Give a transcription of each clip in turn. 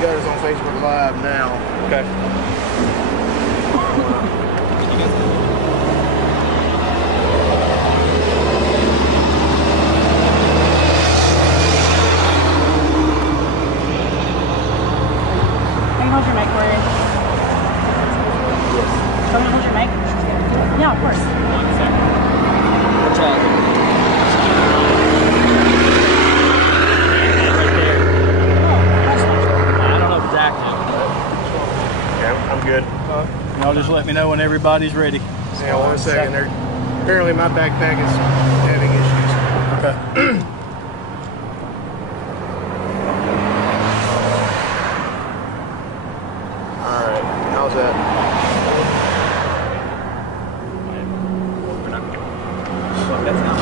got us on Facebook Live now. Okay. Can you hold your mic for you? Yes. Can you hold your mic? Yeah, of course. 1 second. What's all of it? I don't know if it's active. Yeah, I'm good. Y'all just let me know when everybody's ready. Yeah, 1 second. Apparently my backpack is having issues. Okay. Alright, how's that? That's not.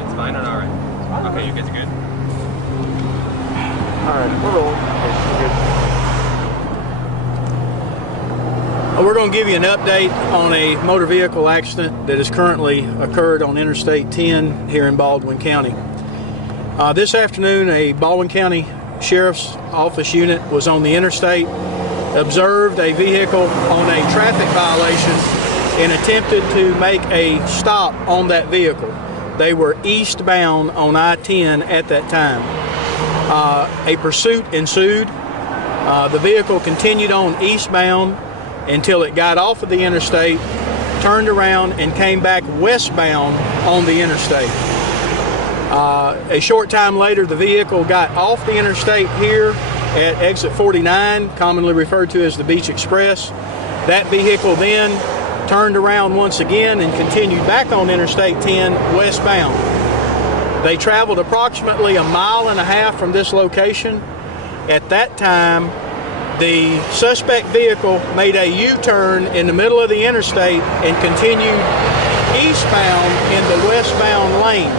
It's fine on our end. Okay, you guys are good. Alright, we're rolling. We're going to give you an update on a motor vehicle accident that has currently occurred on Interstate 10 here in Baldwin County. This afternoon, a Baldwin County Sheriff's Office unit was on the interstate, observed a vehicle on a traffic violation, and attempted to make a stop on that vehicle. They were eastbound on I-10 at that time. A pursuit ensued. The vehicle continued on eastbound until it got off of the interstate, turned around, and came back westbound on the interstate. A short time later, the vehicle got off the interstate here at exit 49, commonly referred to as the Beach Express. That vehicle then turned around once again and continued back on Interstate 10 westbound. They traveled approximately 1.5 miles from this location. At that time, the suspect vehicle made a U-turn in the middle of the interstate and continued eastbound in the westbound lane.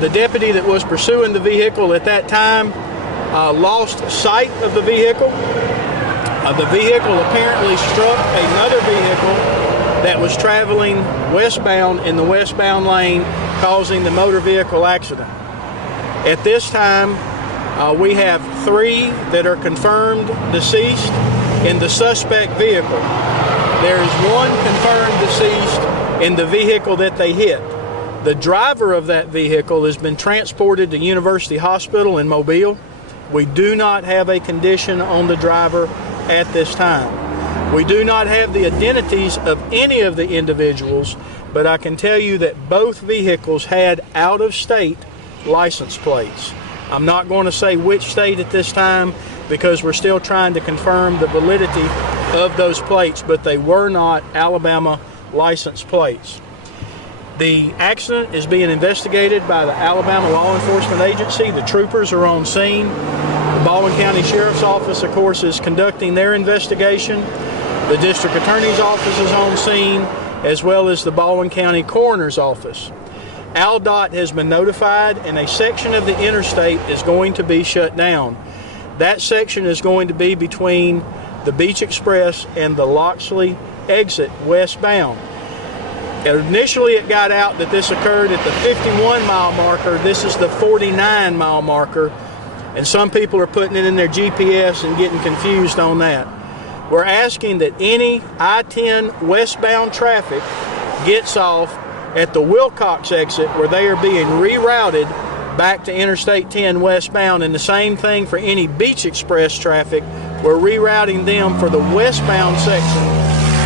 The deputy that was pursuing the vehicle at that time lost sight of the vehicle. The vehicle apparently struck another vehicle that was traveling westbound in the westbound lane, causing the motor vehicle accident. At this time, we have 3 that are confirmed deceased in the suspect vehicle. There is 1 confirmed deceased in the vehicle that they hit. The driver of that vehicle has been transported to University Hospital in Mobile. We do not have a condition on the driver at this time. We do not have the identities of any of the individuals, but I can tell you that both vehicles had out-of-state license plates. I'm not going to say which state at this time because we're still trying to confirm the validity of those plates, but they were not Alabama license plates. The accident is being investigated by the Alabama Law Enforcement Agency. The troopers are on scene. The Baldwin County Sheriff's Office, of course, is conducting their investigation. The District Attorney's Office is on scene, as well as the Baldwin County Coroner's Office. ALDOT has been notified, and a section of the interstate is going to be shut down. That section is going to be between the Beach Express and the Loxley exit westbound. Initially, it got out that this occurred at the 51-mile marker. This is the 49-mile marker, and some people are putting it in their GPS and getting confused on that. We're asking that any I-10 westbound traffic gets off at the Wilcox exit, where they are being rerouted back to Interstate 10 westbound, and the same thing for any Beach Express traffic. We're rerouting them for the westbound section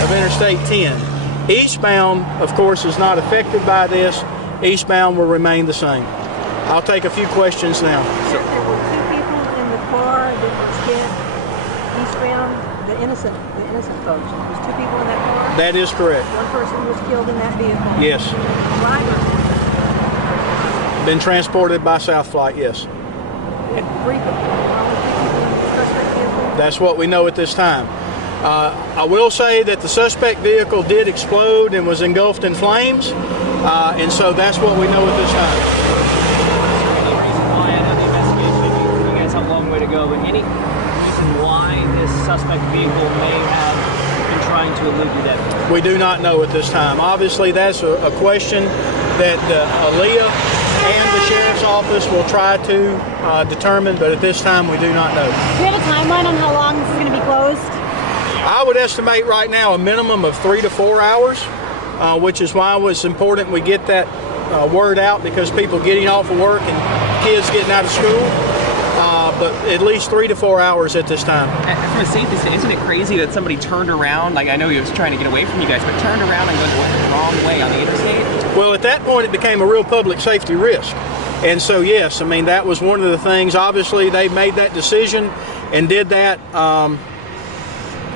of Interstate 10. Eastbound, of course, is not affected by this. Eastbound will remain the same. I'll take a few questions now. Sure. There were 2 people in the car that was hit eastbound, the innocent folks. There's 2 people in that car? That is correct. 1 person was killed in that vehicle? Yes. Driver? Been transported by South Flight, yes. 3 people in the suspect vehicle? That's what we know at this time. I will say that the suspect vehicle did explode and was engulfed in flames, and so that's what we know at this time. Any reason why? I know the investigation, you guys have a long way to go, but any why this suspect vehicle may have been trying to elude your deputy? We do not know at this time. Obviously, that's a question that Aaliyah and the sheriff's office will try to determine, but at this time we do not know. Do you have a timeline on how long this is going to be closed? I would estimate right now a minimum of 3 to 4 hours, which is why it was important we get that word out, because people getting off of work and kids getting out of school. But at least 3 to 4 hours at this time. From a safety standpoint, isn't it crazy that somebody turned around, like I know he was trying to get away from you guys, but turned around and went the wrong way on the interstate? Well, at that point it became a real public safety risk. And so yes, I mean, that was one of the things. Obviously they made that decision and did that.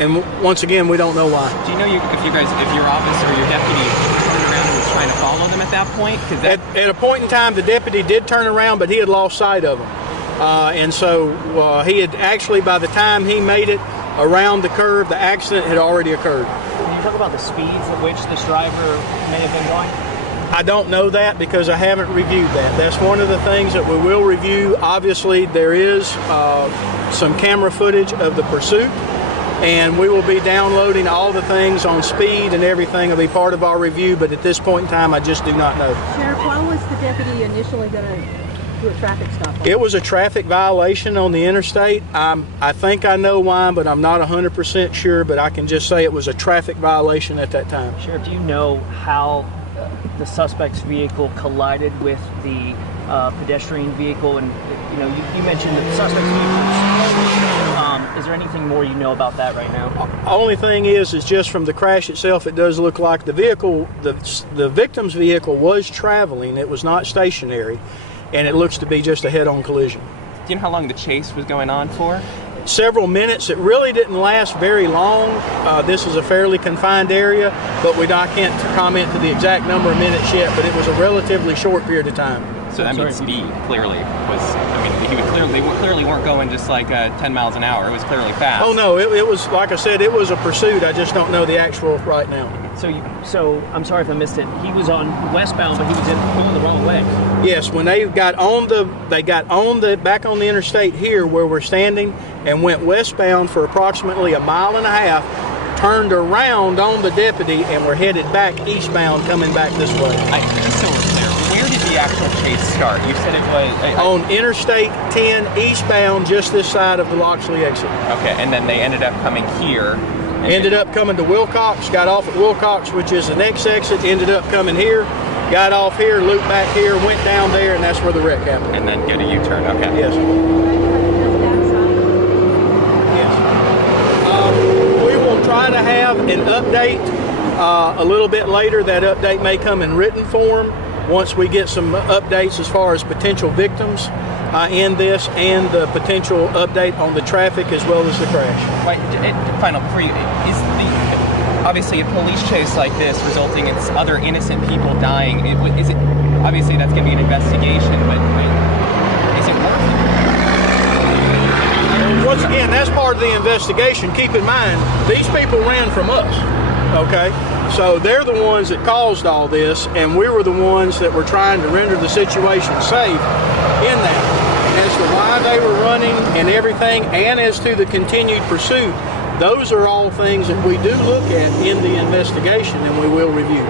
And once again, we don't know why. Do you know if your office or your deputy turned around and was trying to follow them at that point? At a point in time, the deputy did turn around, but he had lost sight of them. And so he had actually, by the time he made it around the curve, the accident had already occurred. Can you talk about the speeds at which this driver may have been going? I don't know that because I haven't reviewed that. That's one of the things that we will review. Obviously, there is some camera footage of the pursuit, and we will be downloading all the things on speed and everything will be part of our review, but at this point in time, I just do not know. Sheriff, why was the deputy initially going to do a traffic stop? It was a traffic violation on the interstate. I think I know why, but I'm not 100% sure, but I can just say it was a traffic violation at that time. Sheriff, do you know how the suspect's vehicle collided with the pedestrian vehicle? And you mentioned that the suspect's vehicle. Is there anything more you know about that right now? Only thing is just from the crash itself, it does look like the vehicle, the victim's vehicle was traveling. It was not stationary, and it looks to be just a head-on collision. Do you know how long the chase was going on for? Several minutes. It really didn't last very long. This is a fairly confined area, but can't comment to the exact number of minutes yet, but it was a relatively short period of time. So that means speed clearly was, they clearly weren't going just like 10 miles an hour. It was clearly fast. Oh no, it was, like I said, it was a pursuit. I just don't know the actual right now. So I'm sorry if I missed it. He was on westbound, but he was going the wrong way. Yes, when they got back on the interstate here where we're standing and went westbound for approximately 1.5 miles, turned around on the deputy and were headed back eastbound coming back this way. Just so we're clear, where did the actual chase start? You said it was... on Interstate 10 eastbound, just this side of the Loxley exit. Okay, and then they ended up coming here. Ended up coming to Wilcox, got off at Wilcox, which is the next exit, ended up coming here, got off here, looped back here, went down there, and that's where the wreck happened. And then get a U-turn, okay. Yes. Yes. We will try to have an update a little bit later. That update may come in written form once we get some updates as far as potential victims in this and the potential update on the traffic as well as the crash. Right, final for you, obviously a police chase like this resulting in other innocent people dying, is it obviously that's going to be an investigation, but is it worth it? Once again, that's part of the investigation. Keep in mind, these people ran from us, okay? So they're the ones that caused all this, and we were the ones that were trying to render the situation safe in that. As to why they were running and everything, and as to the continued pursuit, those are all things that we do look at in the investigation and we will review.